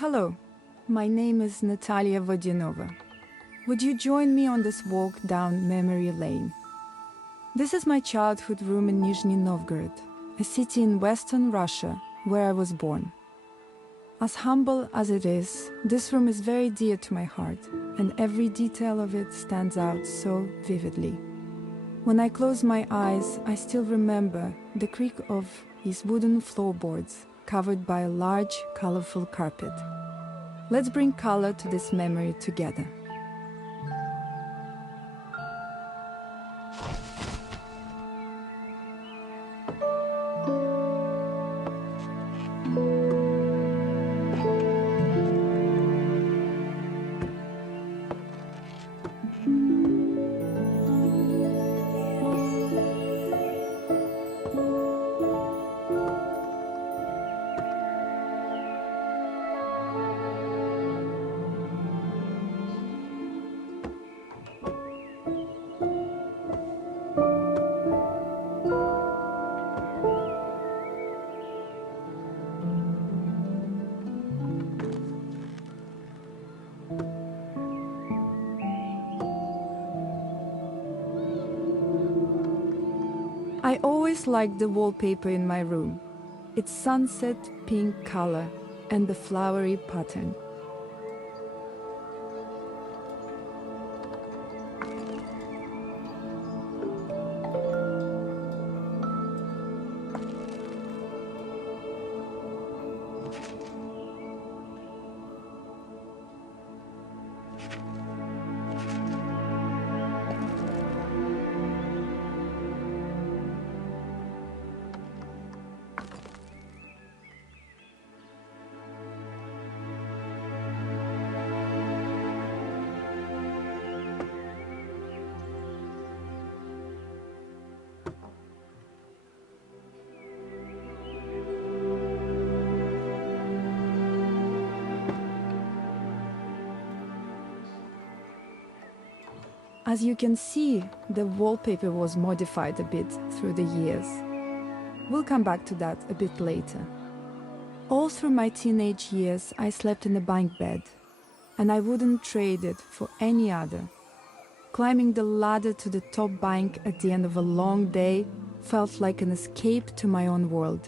Hello, my name is Natalia Vodyanova. Would you join me on this walk down memory lane? This is my childhood room in Nizhny Novgorod, a city in western Russia where I was born. As humble as it is, this room is very dear to my heart, and every detail of it stands out so vividly. When I close my eyes, I still remember the creak of these wooden floorboards covered by a large, colorful carpet. Let's bring color to this memory together. I always liked the wallpaper in my room, its sunset pink color and the flowery pattern. As you can see, the wallpaper was modified a bit through the years. We'll come back to that a bit later. All through my teenage years, I slept in a bunk bed, and I wouldn't trade it for any other. Climbing the ladder to the top bunk at the end of a long day felt like an escape to my own world.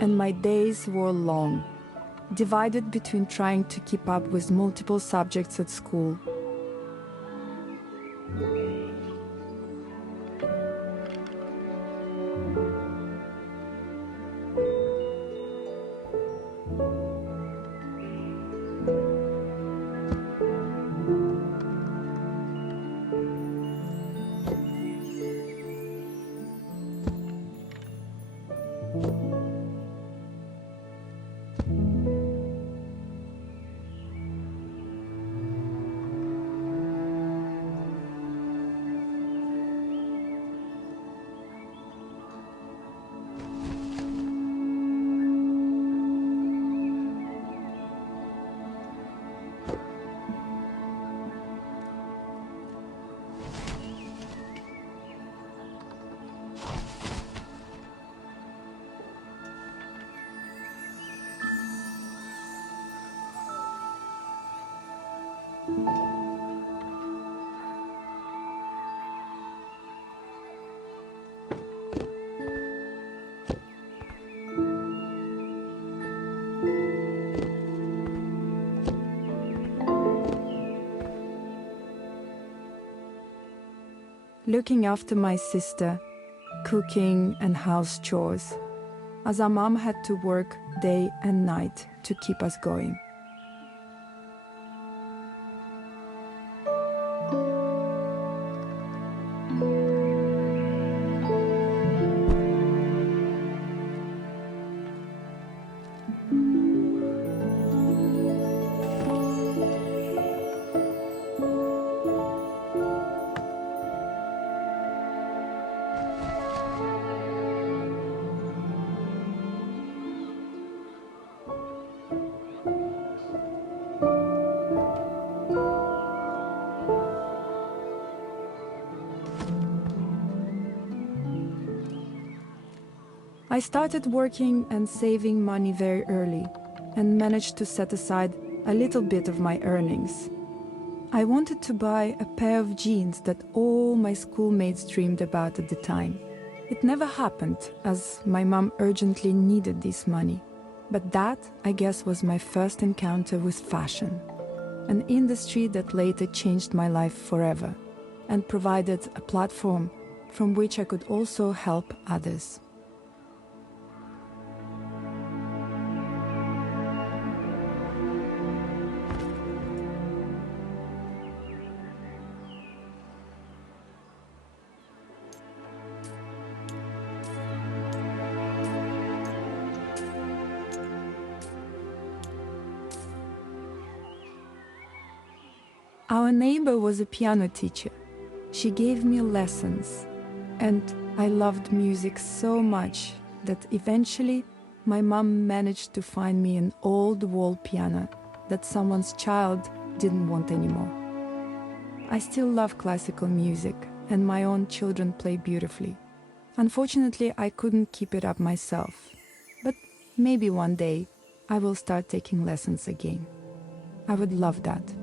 And my days were long, divided between trying to keep up with multiple subjects at school. looking after my sister, cooking and house chores, as our mom had to work day and night to keep us going. I started working and saving money very early and managed to set aside a little bit of my earnings. I wanted to buy a pair of jeans that all my schoolmates dreamed about at the time. It never happened, as my mom urgently needed this money. But that, I guess, was my first encounter with fashion, an industry that later changed my life forever and provided a platform from which I could also help others. Our neighbor was a piano teacher. She gave me lessons, and I loved music so much that eventually my mom managed to find me an old wall piano that someone's child didn't want anymore. I still love classical music, and my own children play beautifully. Unfortunately, I couldn't keep it up myself, but maybe one day I will start taking lessons again. I would love that.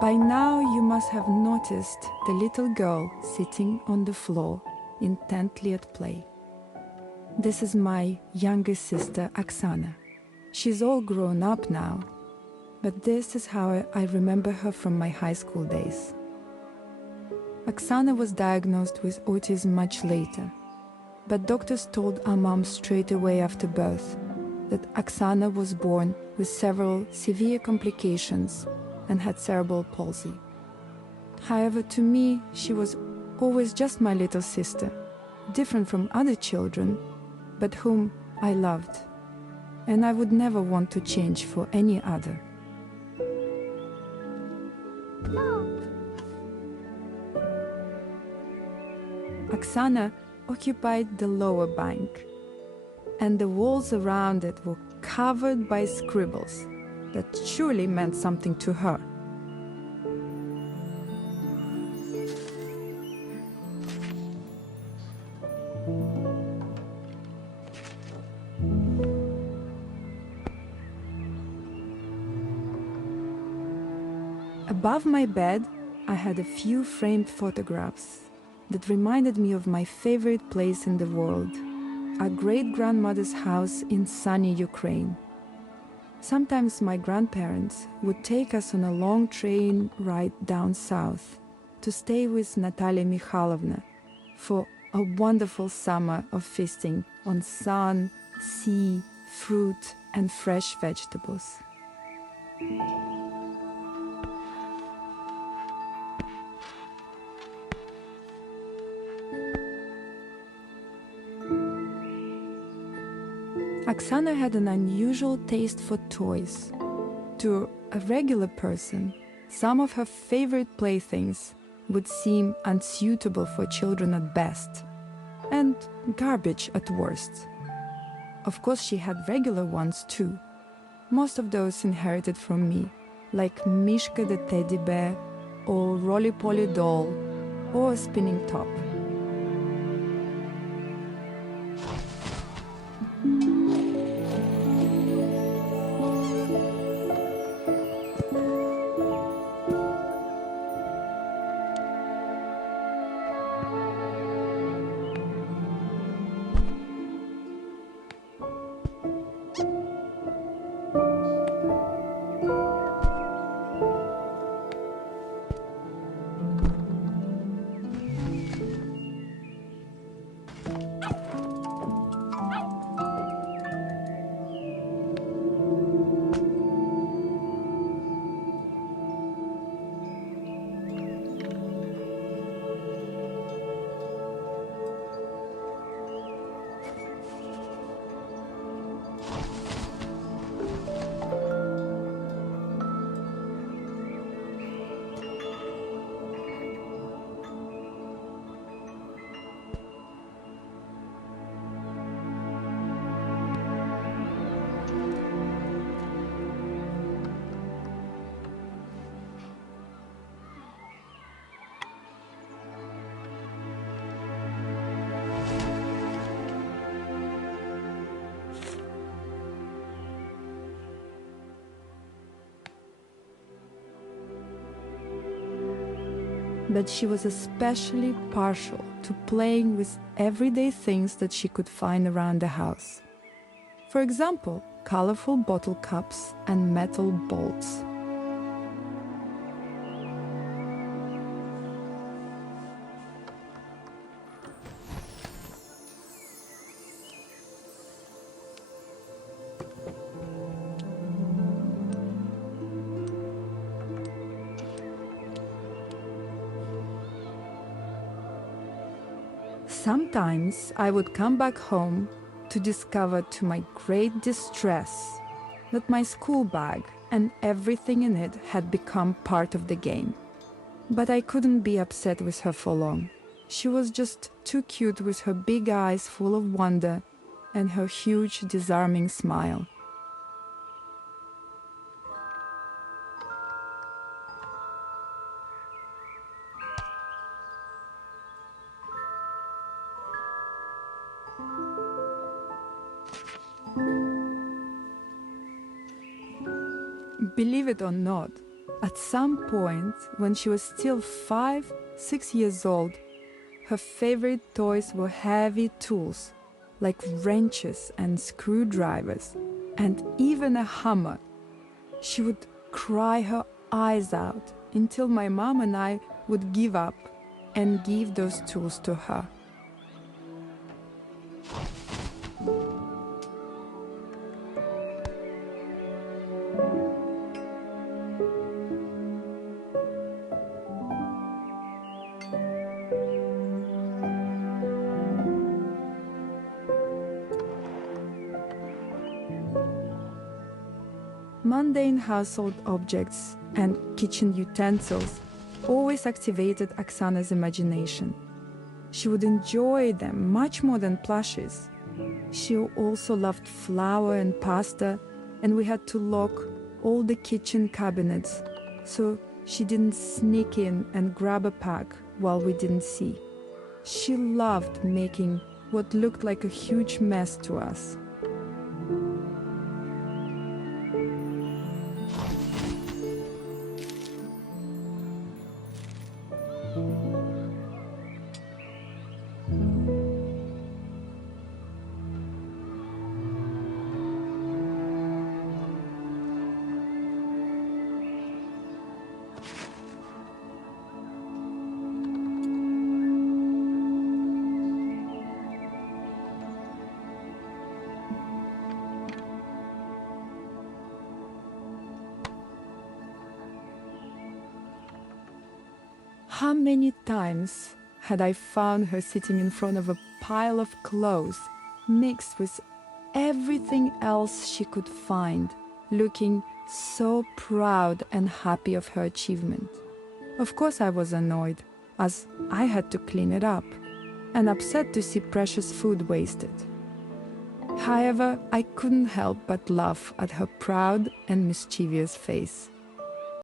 By now you must have noticed the little girl sitting on the floor, intently at play. This is my younger sister, Oksana. She's all grown up now, but this is how I remember her from my high school days. Oksana was diagnosed with autism much later, but doctors told our mom straight away after birth that Oksana was born with several severe complications and had cerebral palsy. However, to me, she was always just my little sister, different from other children, but whom I loved, and I would never want to change for any other. Oksana occupied the lower bank, and the walls around it were covered by scribbles that surely meant something to her. Above my bed, I had a few framed photographs that reminded me of my favorite place in the world, our great-grandmother's house in sunny Ukraine. Sometimes my grandparents would take us on a long train ride down south to stay with Natalia Mikhailovna for a wonderful summer of feasting on sun, sea, fruit, and fresh vegetables. Oksana had an unusual taste for toys. To a regular person, some of her favorite playthings would seem unsuitable for children at best, and garbage at worst. Of course, she had regular ones too. Most of those inherited from me, like Mishka the teddy bear, or Rolly Polly doll, or a spinning top. But she was especially partial to playing with everyday things that she could find around the house. For example, colorful bottle cups and metal bolts. Sometimes I would come back home to discover to my great distress that my school bag and everything in it had become part of the game. But I couldn't be upset with her for long. She was just too cute with her big eyes full of wonder and her huge, disarming smile. Believe it or not, at some point when she was still 5, 6 years old, her favorite toys were heavy tools like wrenches and screwdrivers and even a hammer. She would cry her eyes out until my mom and I would give up and give those tools to her. Mundane household objects and kitchen utensils always activated Oksana's imagination. She would enjoy them much more than plushies. She also loved flour and pasta, and we had to lock all the kitchen cabinets so she didn't sneak in and grab a pack while we didn't see. She loved making what looked like a huge mess to us. How many times had I found her sitting in front of a pile of clothes mixed with everything else she could find, looking so proud and happy of her achievement. Of course I was annoyed, as I had to clean it up, and upset to see precious food wasted. However, I couldn't help but laugh at her proud and mischievous face.